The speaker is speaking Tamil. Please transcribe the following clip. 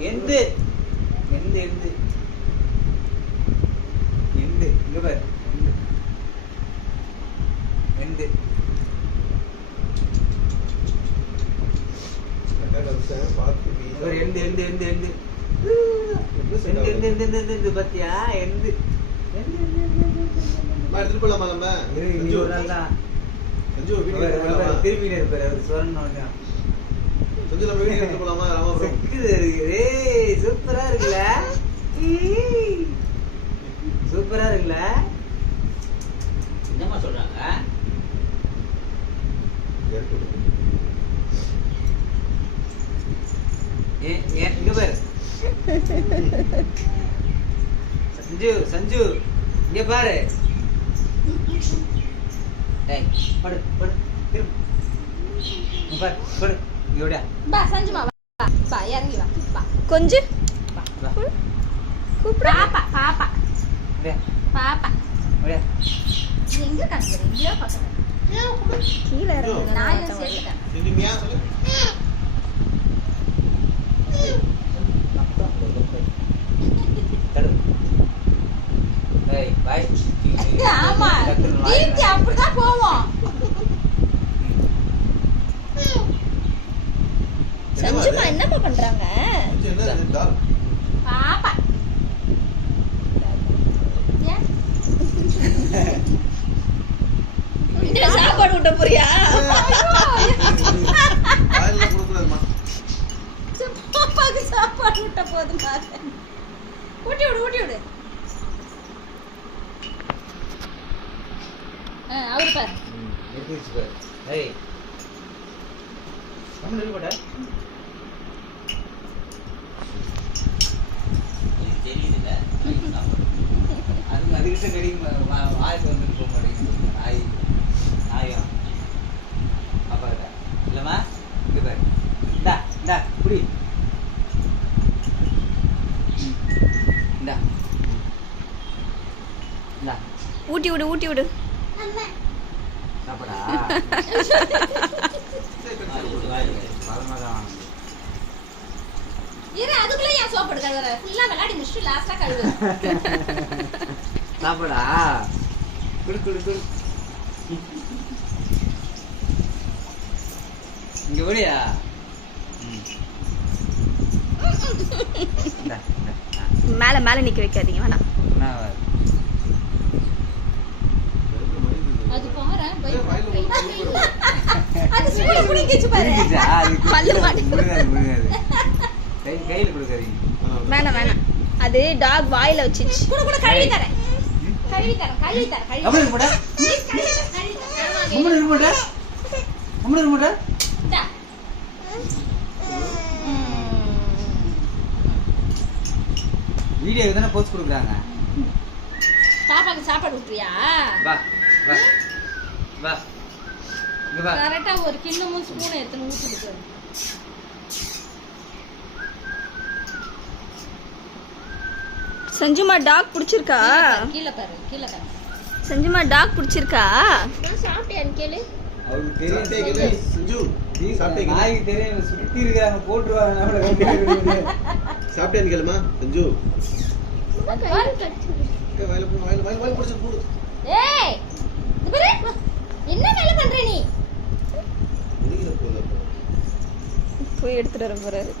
எந்து எந்து எந்து எந்து இங்க பாரு எந்து எந்து எந்து எந்து எந்து எந்து பத்தியா எந்து எடுத்துட்டு போலாமா நம்ம திரும்பி இருப்பாரு அவர் சொல்லணும் கொஞ்சம் நம்ம வீடியோ எடுத்து போலாமா ராமாபுரம் சூப்பரா இருக்குல்ல சூப்பரா இருக்குல்ல என்னமா சொல்றாங்க இங்க பாரு சஞ்சு சஞ்சு இங்க பாரு டேய் படு படு திரும்ப பாரு படு இங்க பா சஞ்சுமா வா பா இறங்கி வா பா கொஞ்சம் கூப்பிடா பாப்பா பாப்பா டேய் பாப்பா ஓடியா எங்க கண்டுற இங்க பாக்கற கீழ இறங்கு நான் ஏன் சேர்த்தேன் சினிமியா சொல்லு டேய் பை ஆமா தீப்தி அப்படிதான் போவோம் சஞ்சுமா என்னப்பா பண்றாங்க என்ன டால் பாப்பா ஏன் இந்த சாப்பாடு விட்ட போறியா வாயில குடுக்குறதுமா பாப்பாக்கு சாப்பாடு விட்ட போதுமா ஊட்டி விடு ஊட்டி விடு அவரு பாரு எடுத்துச்சு பாரு டேய் நம்ம நில்லு போடா தெரியுதுல அது அதுக்கிட்ட கடி வாய்க்கு வந்துட்டு போக மாட்டேங்குது நாய் நாயம் அப்பா கிட்ட இல்லைம்மா இங்க பாரு இந்தா இந்தா குடி இந்தா இந்தா ஊட்டி விடு ஊட்டி விடு சாப்பிடா இரு அதுக்குள்ள ஏன் சோப்பு கழுவுற ஃபுல்லா விளையாடி முடிச்சுட்டு லாஸ்டா கழுவு சாப்பிடா குடு குடு குடு இங்க ஓடியா மேல மேல நிக்க வைக்காதீங்க வேணாம் அது பாரு அது சூடு குடிக்கிச்சு பாரு பல்லு மாட்டி கையில கொடுக்காதீங்க வேணாம் வேணாம் அது டாக் வாயில வச்சிச்சு கூட கூட கழுவி தரேன் கழுவி தரேன் கழுவி தரேன் கழுவி அம்மா இருக்க மாட்டா அம்மா இருக்க மாட்டா அம்மா இருக்க மாட்டா வீடியோ தானே போஸ்ட் கொடுக்குறாங்க பாப்பாக்கு சாப்பாடு விட்டுறியா வா வா வா இங்க வா கரெக்டா ஒரு கிண்ணமும் ஸ்பூன் எடுத்து ஊத்திட்டு சஞ்சுமா டாக் பிடிச்சிருக்கா கீழ பாரு கீழ பாரு சஞ்சுமா டாக் பிடிச்சிருக்கா நான் சாப்பிட்டேன்னு கேளு அவருக்கு தெரியும் சஞ்சு நாய்க்கு தெரியும் சுத்தி இருக்காங்க போட்டுருவாங்க நம்மள சாப்பிட்டேன்னு கேளுமா சஞ்சு அது வாயில போ வாயில வாயில வாயில பிடிச்சு போடு ஏய் இது பாரு என்ன வேலை பண்ற நீ முடியல போல போய் எடுத்துட்டு வர போறாரு